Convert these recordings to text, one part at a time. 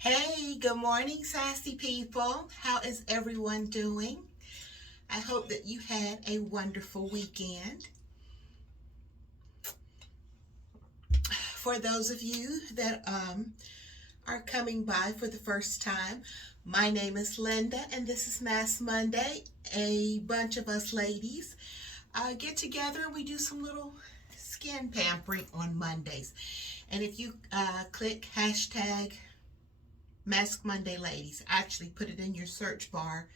Hey, good morning, Sassy People. How is everyone doing? I hope that you had a wonderful weekend. For those of you that are coming by for the first time, my name is Linda, and this is Mask Monday. A bunch of us ladies get together and we do some little skin pampering on Mondays. And if you click hashtag Mask Monday Ladies, actually put it in your search bar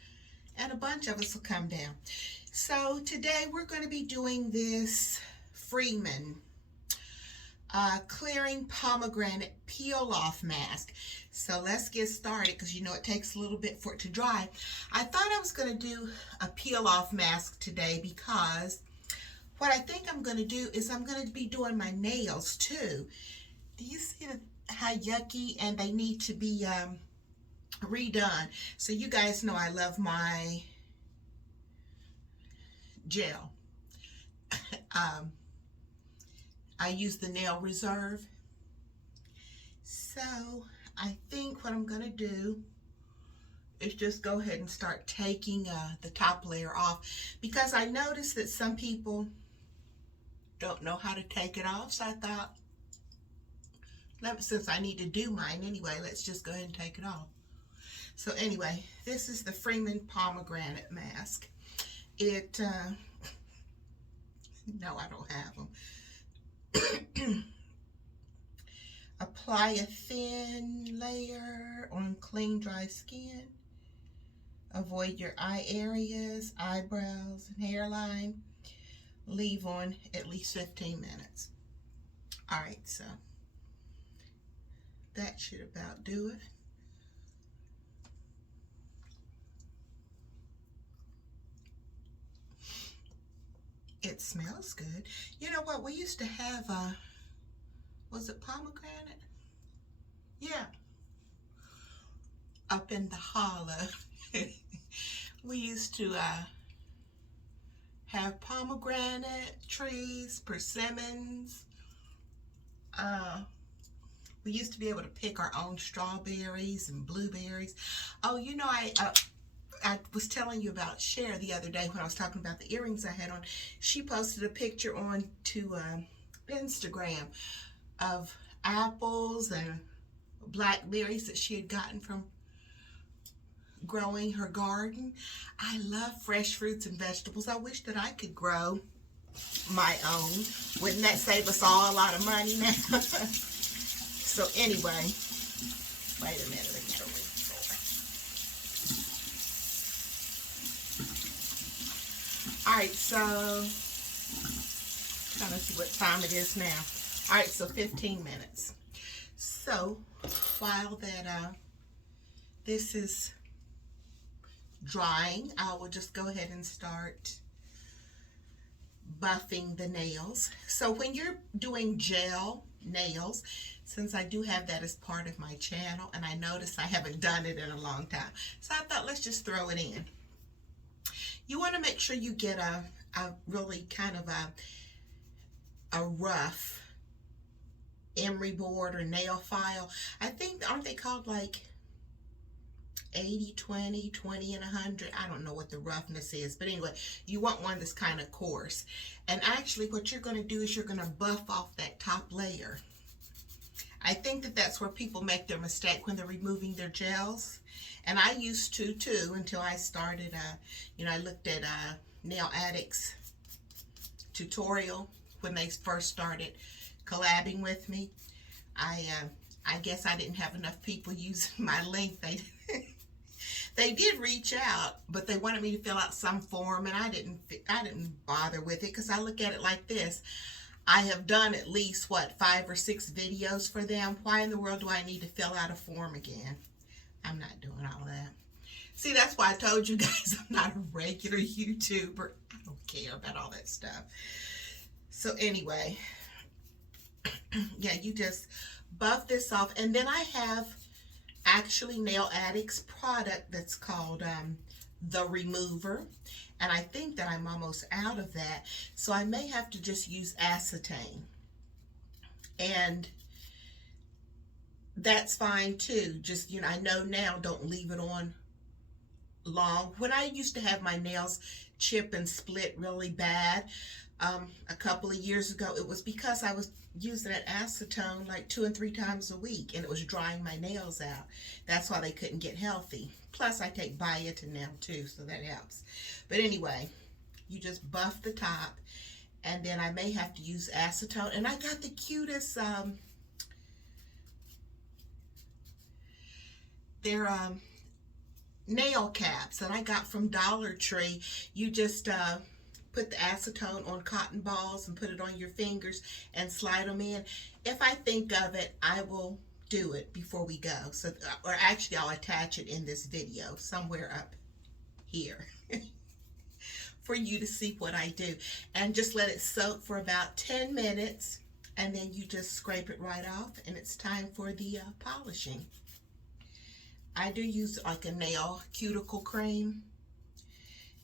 and a bunch of us will come down. So today we're going to be doing this Freeman clearing pomegranate peel off mask. So let's get started because you know it takes a little bit for it to dry. I thought I was going to do a peel off mask today because what I think I'm going to do is I'm going to be doing my nails too. Do you see how yucky, and they need to be redone? So you guys know I love my gel. I use the Nail Reserve. So I think what I'm going to do is just go ahead and start taking the top layer off, because I noticed that some people don't know how to take it off. So I thought, since I need to do mine anyway, let's just go ahead and take it off. So anyway, this is the Freeman pomegranate mask. No, I don't have them. Apply a thin layer on clean, dry skin. Avoid your eye areas, eyebrows, and hairline. Leave on at least 15 minutes. All right, so that should about do it. It smells good. You know what? We used to have was it pomegranate? Yeah. Up in the hollow. We used to have pomegranate trees, persimmons. We used to be able to pick our own strawberries and blueberries. Oh, you know, I was telling you about Cher the other day when I was talking about the earrings I had on. She posted a picture on to Instagram of apples and blackberries that she had gotten from growing her garden. I love fresh fruits and vegetables. I wish that I could grow my own. Wouldn't that save us all a lot of money now? So anyway, wait a minute. All right, so trying to see what time it is now. All right, so 15 minutes. So while that this is drying, I will just go ahead and start buffing the nails. So when you're doing gel nails, since I do have that as part of my channel, and I noticed I haven't done it in a long time, so I thought let's just throw it in. You want to make sure you get a really kind of a rough emery board or nail file. I think, aren't they called like 80, 20, 20 and 100? I don't know what the roughness is, but anyway, you want one that's kind of coarse. And actually what you're going to do is you're going to buff off that top layer. I think that that's where people make their mistake when they're removing their gels. And I used to too, until I started, you know, I looked at Nail Addicts tutorial when they first started collabing with me. I guess I didn't have enough people using my link. They did reach out, but they wanted me to fill out some form, and I didn't bother with it, because I look at it like this. I have done at least, 5 or 6 videos for them. Why in the world do I need to fill out a form again? I'm not doing all that. See, that's why I told you guys I'm not a regular YouTuber. I don't care about all that stuff. So anyway, yeah, you just buff this off. And then I have actually Nail Addicts product that's called The Remover. And I think that I'm almost out of that. So I may have to just use acetane. And that's fine too. Just, you know, I know now, don't leave it on long. When I used to have my nails chip and split really bad, a couple of years ago, it was because I was using an acetone like 2 and 3 times a week, and it was drying my nails out. That's why they couldn't get healthy. Plus, I take biotin now too, so that helps. But anyway, you just buff the top, and then I may have to use acetone. And I got the cutest, they're nail caps that I got from Dollar Tree. You just put the acetone on cotton balls and put it on your fingers and slide them in. If I think of it, I will do it before we go. So, or actually, I'll attach it in this video somewhere up here for you to see what I do. And just let it soak for about 10 minutes, and then you just scrape it right off, and it's time for the polishing. I do use like a nail cuticle cream,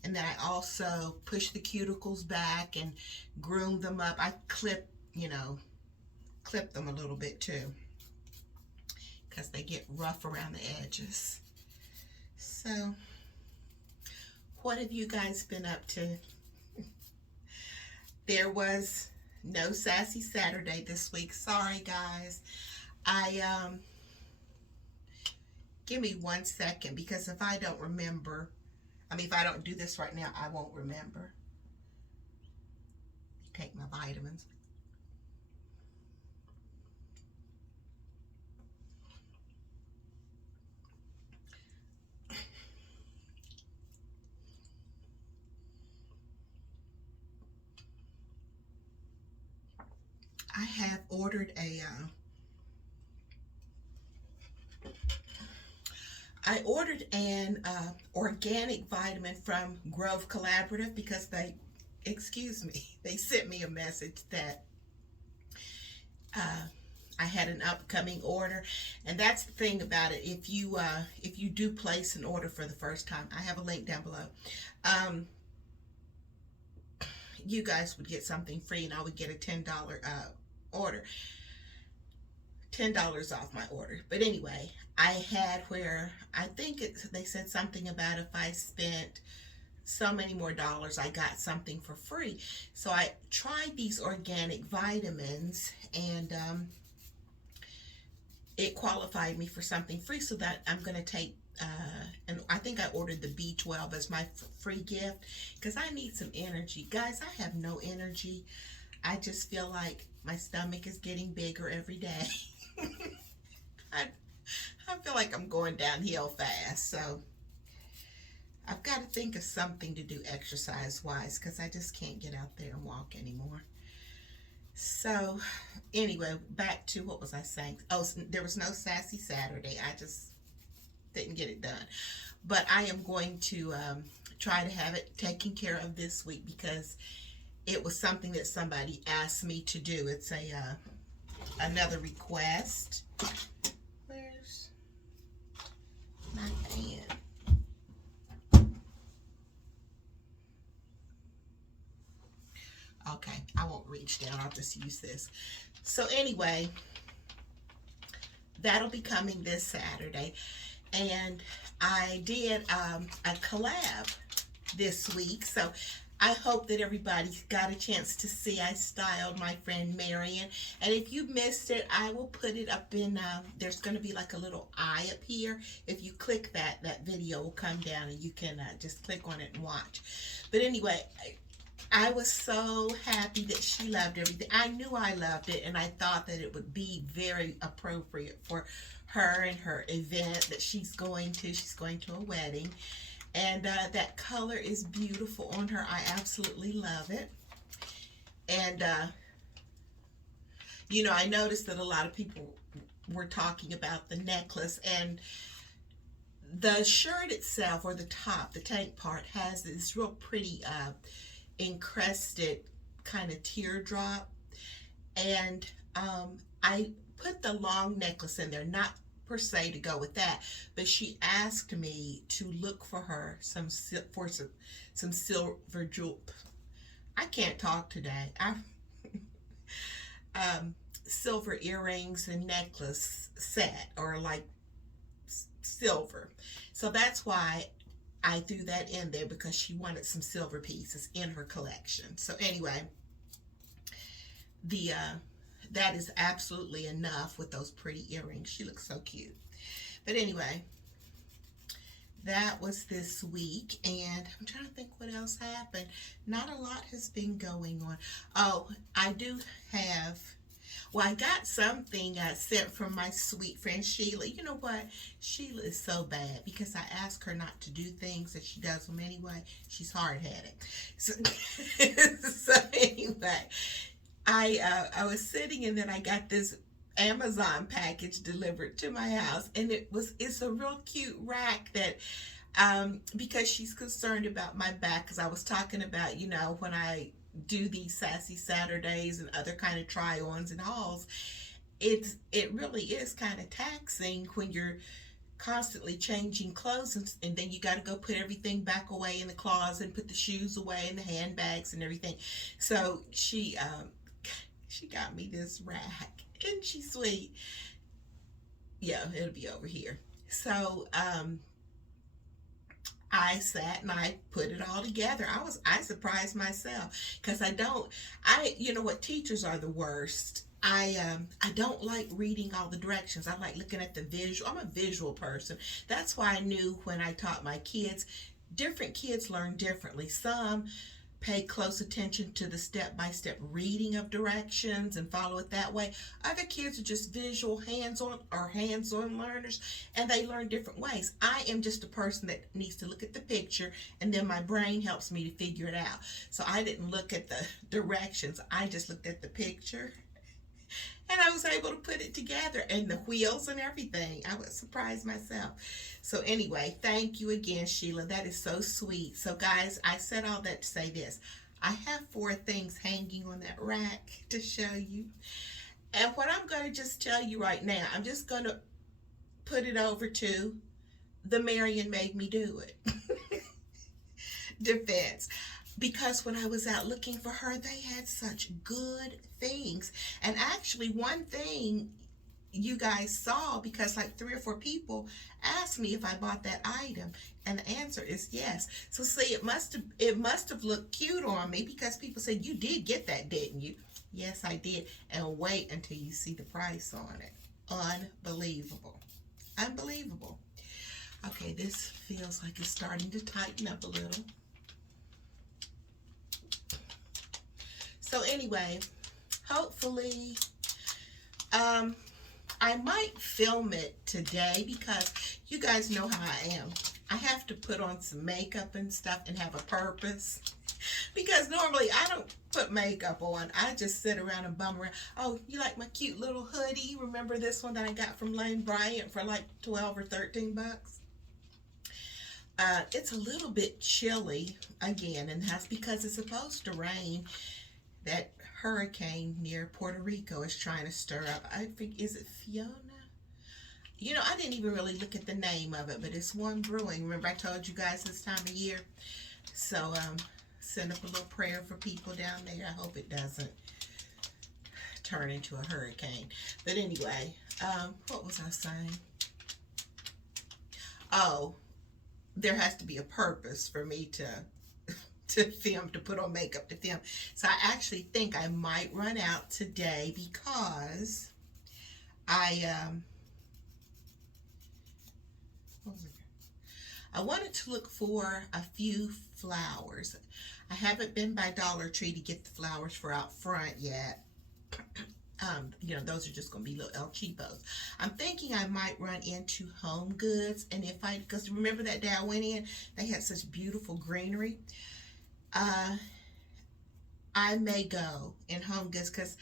and then I also push the cuticles back and groom them up. I clip, you know, clip them a little bit too, because they get rough around the edges. So, what have you guys been up to? There was no Sassy Saturday this week. Sorry, guys. Give me 1 second, because if I don't remember, if I don't do this right now, I won't remember. Take my vitamins. I have ordered an organic vitamin from Grove Collaborative, because they sent me a message that I had an upcoming order. And that's the thing about it. If you do place an order for the first time, I have a link down below. You guys would get something free, and I would get a $10 order. $10 off my order. But anyway, I had where I think they said something about if I spent so many more dollars, I got something for free. So I tried these organic vitamins, and it qualified me for something free, so that I'm going to take, and I think I ordered the B12 as my free gift, because I need some energy. Guys, I have no energy. I just feel like my stomach is getting bigger every day. I feel like I'm going downhill fast, so I've got to think of something to do exercise-wise, because I just can't get out there and walk anymore. So, anyway, back to what was I saying? Oh, there was no Sassy Saturday. I just didn't get it done. But I am going to try to have it taken care of this week, because it was something that somebody asked me to do. It's another request. Where's my pen? Okay, I won't reach down. I'll just use this. So anyway, that'll be coming this Saturday. And I did a collab this week. So I hope that everybody got a chance to see. I styled my friend Marion. And if you missed it, I will put it up in, there's going to be like a little eye up here. If you click that, that video will come down, and you can just click on it and watch. But anyway, I was so happy that she loved everything. I knew I loved it, and I thought that it would be very appropriate for her and her event that she's going to. She's going to a wedding. And that color is beautiful on her. I absolutely love it. And, you know, I noticed that a lot of people were talking about the necklace, and the shirt itself, or the top, the tank part, has this real pretty encrusted kind of teardrop. And I put the long necklace in there, not per se to go with that, but she asked me to look for her some silver jewel. I can't talk today. silver earrings and necklace set, or like silver. So that's why I threw that in there, because she wanted some silver pieces in her collection. So anyway, the that is absolutely enough with those pretty earrings. She looks so cute. But anyway, that was this week, and I'm trying to think what else happened. Not a lot has been going on. Oh, I do have, well, I got something sent from my sweet friend Sheila. You know what? Sheila is so bad, because I ask her not to do things that she does them anyway. She's hard-headed. So, so anyway, I was sitting, and then I got this Amazon package delivered to my house, and it's a real cute rack that because she's concerned about my back, because I was talking about, you know, when I do these Sassy Saturdays and other kind of try-ons and hauls, it really is kind of taxing when you're constantly changing clothes, and then you got to go put everything back away in the closet and put the shoes away and the handbags and everything. So she got me this rack. Isn't she sweet? Yeah, it'll be over here. So I sat and I put it all together. I surprised myself, because you know what, teachers are the worst. I don't like reading all the directions. I like looking at the visual. I'm a visual person. That's why I knew when I taught my kids, different kids learn differently. Some pay close attention to the step-by-step reading of directions and follow it that way. Other kids are just visual, hands-on learners, and they learn different ways. I am just a person that needs to look at the picture, and then my brain helps me to figure it out. So I didn't look at the directions. I just looked at the picture, and I was able to put it together, and the wheels and everything. I was surprised myself. So anyway, thank you again, Sheila. That is so sweet. So guys, I said all that to say this. I have 4 things hanging on that rack to show you. And what I'm going to just tell you right now, I'm just going to put it over to the Marion made me do it defense. Because when I was out looking for her, they had such good things. And actually, one thing you guys saw, because like 3 or 4 people asked me if I bought that item, and the answer is yes. So see, it must have looked cute on me, because people said, you did get that, didn't you? Yes, I did. And wait until you see the price on it. Unbelievable. Unbelievable. Okay, this feels like it's starting to tighten up a little. So anyway, hopefully, I might film it today, because you guys know how I am. I have to put on some makeup and stuff and have a purpose, because normally I don't put makeup on. I just sit around and bum around. Oh, you like my cute little hoodie? Remember this one that I got from Lane Bryant for like 12 or 13 bucks? It's a little bit chilly again, and that's because it's supposed to rain. That hurricane near Puerto Rico is trying to stir up. I think, is it Fiona? You know, I didn't even really look at the name of it, but it's one brewing. Remember I told you guys this time of year? So send up a little prayer for people down there. I hope it doesn't turn into a hurricane. But anyway, what was I saying? Oh, there has to be a purpose for me to film, to put on makeup to film. So I actually think I might run out today, because I wanted to look for a few flowers. I haven't been by Dollar Tree to get the flowers for out front yet. You know, those are just going to be little El Cheapos. I'm thinking I might run into Home Goods, and because remember that day I went in, they had such beautiful greenery. I may go in Home Goods, because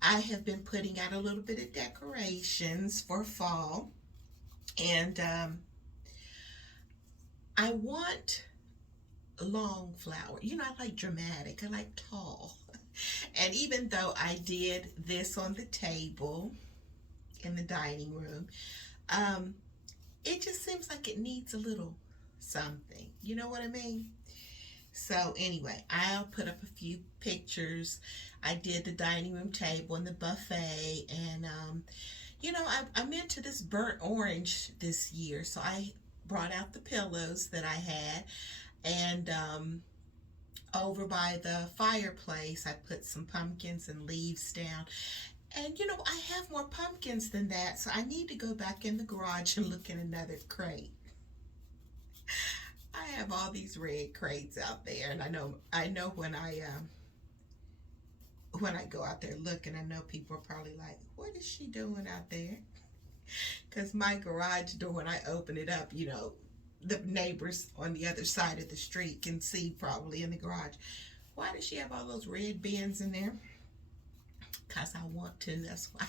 I have been putting out a little bit of decorations for fall, and I want long flower. You know, I like dramatic. I like tall. And even though I did this on the table in the dining room, it just seems like it needs a little something. You know what I mean? So anyway, I'll put up a few pictures. I did the dining room table and the buffet, and I'm into this burnt orange this year, so I brought out the pillows that I had, and over by the fireplace, I put some pumpkins and leaves down. And I have more pumpkins than that, so I need to go back in the garage and look in another crate. I have all these red crates out there, and I know when I go out there looking, I know people are probably like, "What is she doing out there?" Because my garage door, when I open it up, the neighbors on the other side of the street can see probably in the garage. Why does she have all those red bins in there? Because I want to, that's why.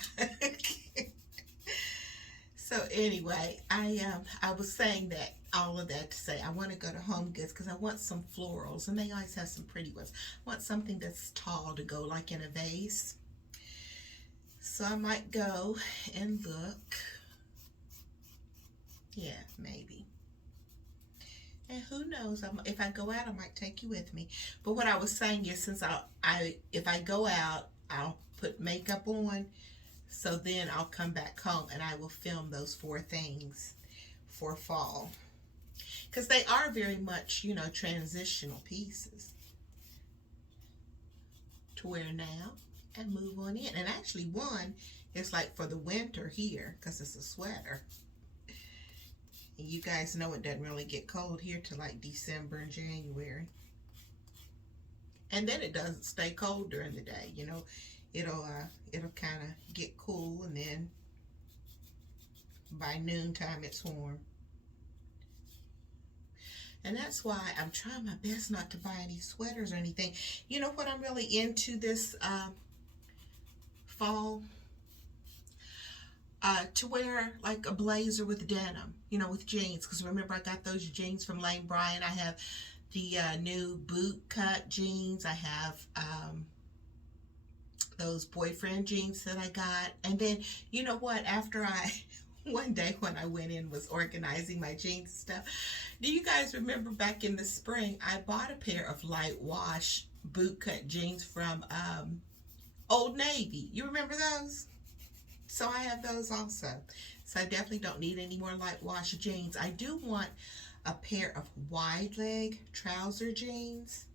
So anyway, I was saying that all of that to say I want to go to Home Goods because I want some florals, and they always have some pretty ones. I want something that's tall to go like in a vase. So I might go and look. Yeah, maybe. And who knows? If I go out, I might take you with me. But what I was saying is, since if I go out, I'll put makeup on. So then I'll come back home and I will film those 4 things for fall. Because they are very much, transitional pieces to wear now and move on in. And actually one is like for the winter here because it's a sweater. And you guys know it doesn't really get cold here till like December and January. And then it doesn't stay cold during the day, it'll kind of get cool, and then by noontime it's warm. And that's why I'm trying my best not to buy any sweaters or anything. You know what I'm really into this fall? To wear like a blazer with denim, with jeans. Because remember, I got those jeans from Lane Bryant. I have the new boot cut jeans. I have those boyfriend jeans that I got. And then, you know what? After one day when I went in, was organizing my jeans stuff. Do you guys remember back in the spring, I bought a pair of light wash boot cut jeans from Old Navy. You remember those? So I have those also. So I definitely don't need any more light wash jeans. I do want a pair of wide leg trouser jeans.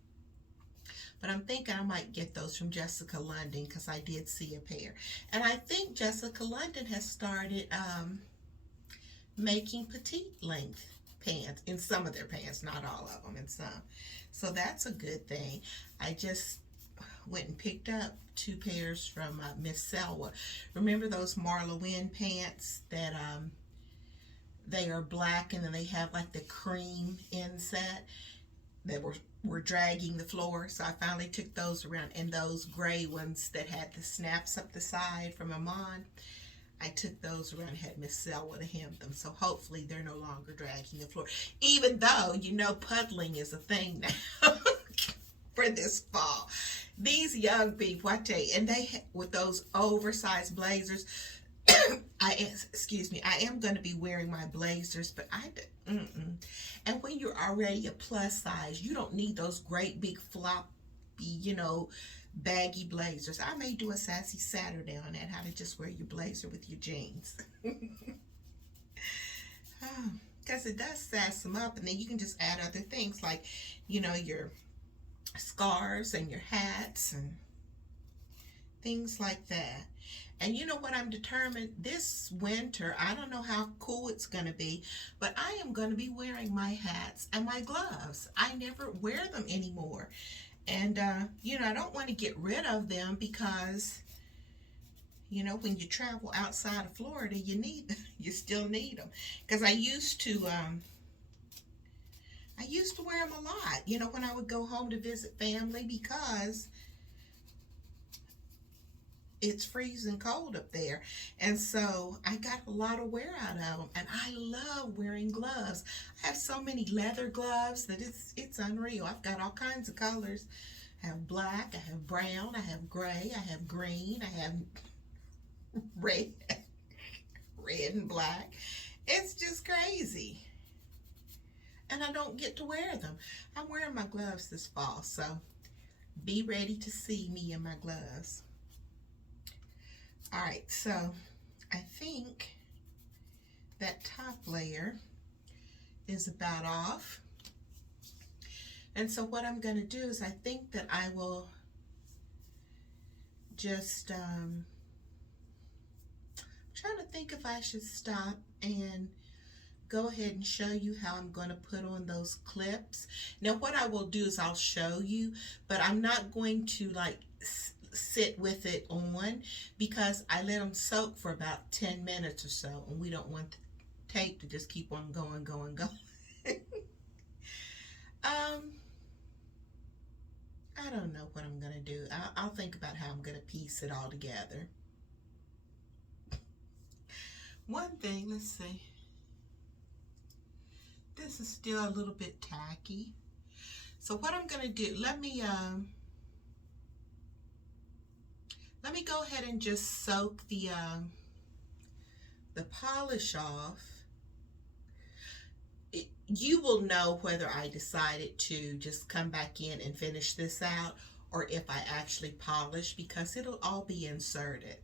But I'm thinking I might get those from Jessica London because I did see a pair. And I think Jessica London has started making petite length pants in some of their pants, not all of them, in some. So that's a good thing. I just went and picked up 2 pairs from Miss Selwa. Remember those Marla Wynn pants that they are black and then they have like the cream inset that were dragging the floor. So I finally took those around, and those gray ones that had the snaps up the side from Amon, I took those around and had Miss Selwa to hem them. So hopefully they're no longer dragging the floor. Even though, puddling is a thing now for this fall. These young people, I tell you, and they, with those oversized blazers, I am going to be wearing my blazers, but And when you're already a plus size, you don't need those great big floppy, baggy blazers. I may do a Sassy Saturday on that, how to just wear your blazer with your jeans. Because it does sass them up, and then you can just add other things like, your scarves and your hats and things like that. And you know what, I'm determined this winter, I don't know how cool it's going to be, but I am going to be wearing my hats and my gloves. I never wear them anymore. And, I don't want to get rid of them because, when you travel outside of Florida, you still need them. Because I used to wear them a lot, when I would go home to visit family, because it's freezing cold up there. And so I got a lot of wear out of them, and I love wearing gloves. I have so many leather gloves that it's unreal. I've got all kinds of colors. I have black, I have brown, I have gray, I have green, I have red and black. It's just crazy. and I don't get to wear them. I'm wearing my gloves this fall, so be ready to see me in my gloves. All right, so I think that top layer is about off. And so what I'm going to do is I think that I will just trying to think if I should stop and go ahead and show you how I'm going to put on those clips. Now what I will do is I'll show you, but I'm not going to like sit with it on, because I let them soak for about 10 minutes or so, and we don't want the tape to just keep on going. I don't know what I'm gonna do. I'll think about how I'm gonna piece it all together. One thing, let's see. This is still a little bit tacky. So what I'm gonna do, let me go ahead and just soak the polish off. You will know whether I decided to just come back in and finish this out, or if I actually polish, because it'll all be inserted.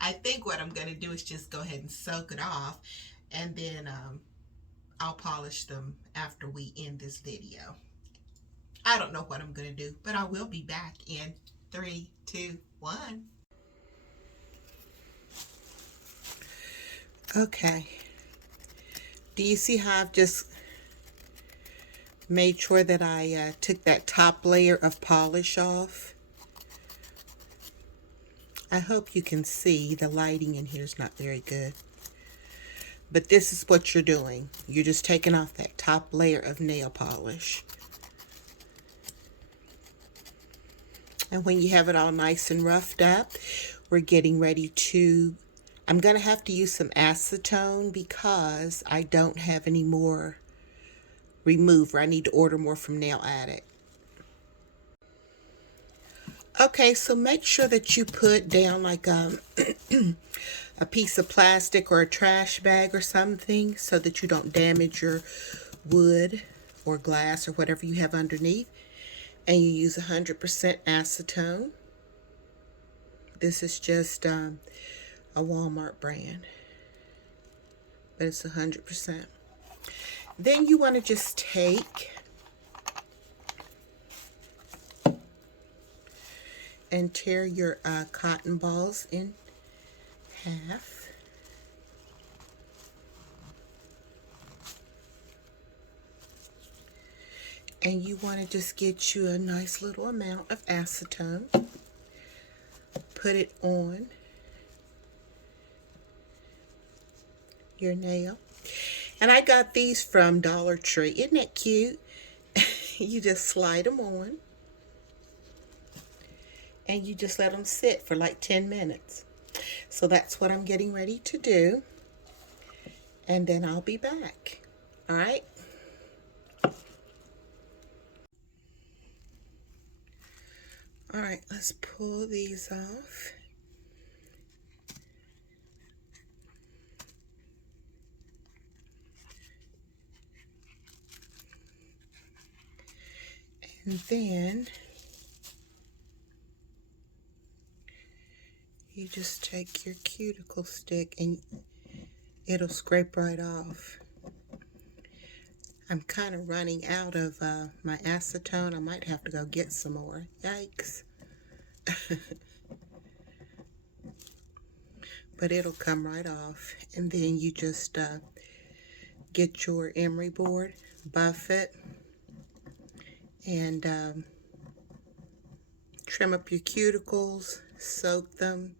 I think what I'm going to do is just go ahead and soak it off, and then I'll polish them after we end this video. I don't know what I'm going to do, but I will be back in 3, 2, 1. Okay. Do you see how I've just made sure that I took that top layer of polish off? I hope you can see. The lighting in here is not very good. But this is what you're doing. You're just taking off that top layer of nail polish. And when you have it all nice and roughed up, we're getting ready to... I'm going to have to use some acetone because I don't have any more remover. I need to order more from Nail Addict. Okay, so make sure that you put down like a piece of plastic or a trash bag or something so that you don't damage your wood or glass or whatever you have underneath. And you use 100% acetone. This is just a Walmart brand, but it's 100%. Then you want to just take and tear your cotton balls in half. And you want to just get you a nice little amount of acetone. Put it on your nail. And I got these from Dollar Tree. Isn't that cute? You just slide them on. And you just let them sit for like 10 minutes. So that's what I'm getting ready to do. And then I'll be back. All right? All right, let's pull these off. And then you just take your cuticle stick and it'll scrape right off. I'm kind of running out of my acetone. I might have to go get some more. Yikes. But it'll come right off. And then you just get your emery board, buff it, and trim up your cuticles, soak them,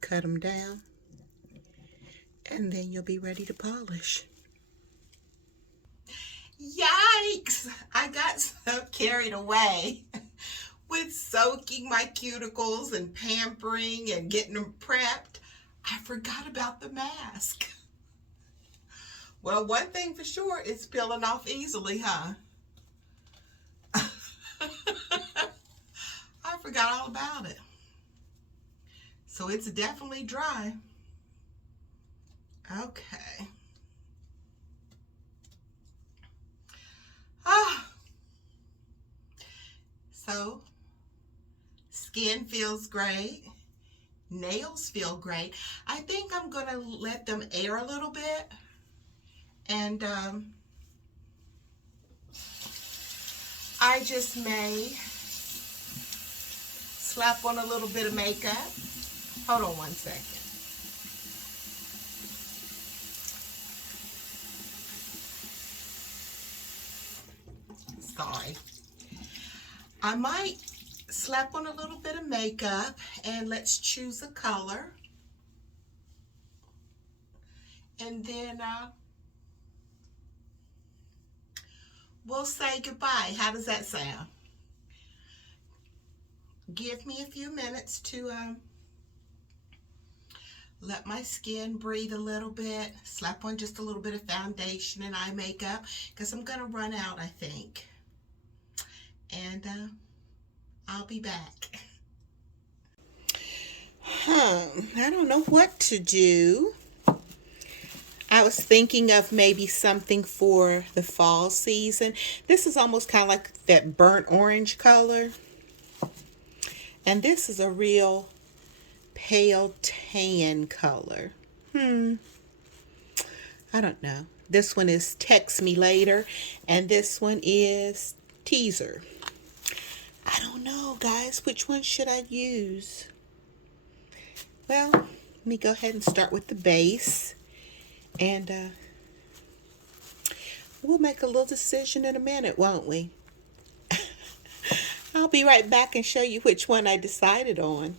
cut them down, and then you'll be ready to polish. Yikes! I got so carried away with soaking my cuticles and pampering and getting them prepped. I forgot about the mask. Well, one thing for sure, it's peeling off easily, huh? I forgot all about it. So it's definitely dry. Okay. Ah, so skin feels great. Nails feel great. I think I'm going to let them air a little bit. And I just may slap on a little bit of makeup. Hold on one second. Sorry. I might slap on a little bit of makeup, and let's choose a color. And then we'll say goodbye. How does that sound? Give me a few minutes to let my skin breathe a little bit. Slap on just a little bit of foundation and eye makeup, because I'm going to run out, I think. And I'll be back. I don't know what to do. I was thinking of maybe something for the fall season. This is almost kind of like that burnt orange color. And this is a real pale tan color. I don't know. This one is Text Me Later, and this one is Teaser. I don't know, guys. Which one should I use? Well, let me go ahead and start with the base. And we'll make a little decision in a minute, won't we? I'll be right back and show you which one I decided on.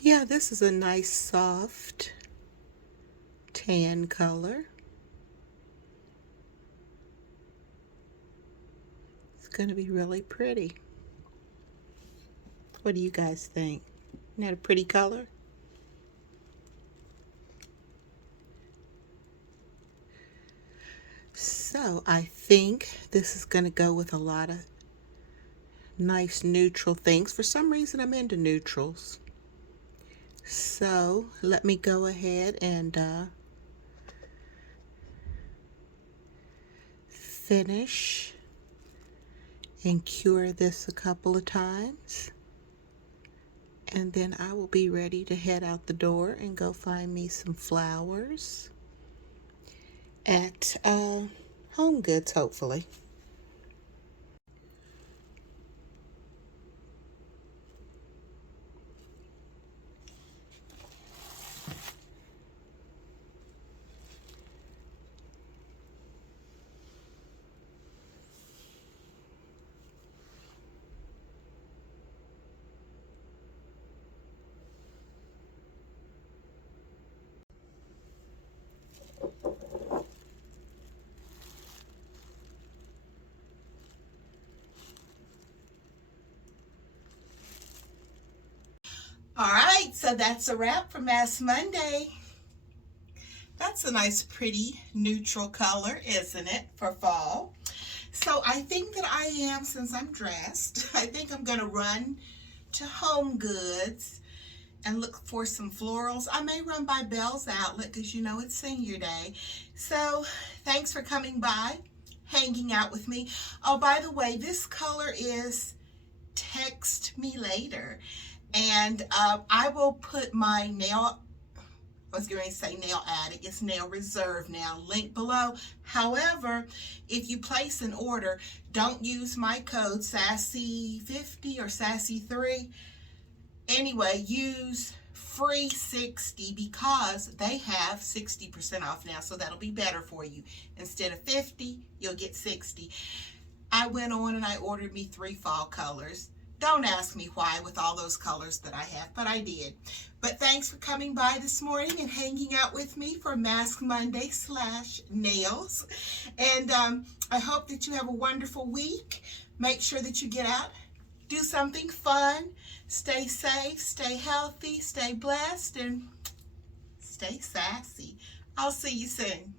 Yeah, this is a nice soft tan color. It's going to be really pretty. What do you guys think? Isn't that a pretty color? So I think this is going to go with a lot of nice neutral things. For some reason, I'm into neutrals. So let me go ahead and finish and cure this a couple of times. And then I will be ready to head out the door and go find me some flowers at Home Goods, hopefully. All right, so that's a wrap for Mask Monday. That's a nice, pretty, neutral color, isn't it, for fall? So I think that I am, since I'm dressed, I think I'm going to run to Home Goods and look for some florals. I may run by Belle's Outlet because you know it's senior day. So thanks for coming by, hanging out with me. Oh, by the way, this color is Text Me Later. And I will put my nail, I was going to say Nail Addict, it's Nail Reserve now, link below. However, if you place an order, don't use my code Sassy50 or Sassy3. Anyway, use free 60 because they have 60% off now, so that'll be better for you. Instead of 50, you'll get 60. I went on and I ordered me 3 fall colors. Don't ask me why with all those colors that I have, but I did. But thanks for coming by this morning and hanging out with me for Mask Monday / nails. And I hope that you have a wonderful week. Make sure that you get out, do something fun, stay safe, stay healthy, stay blessed, and stay sassy. I'll see you soon.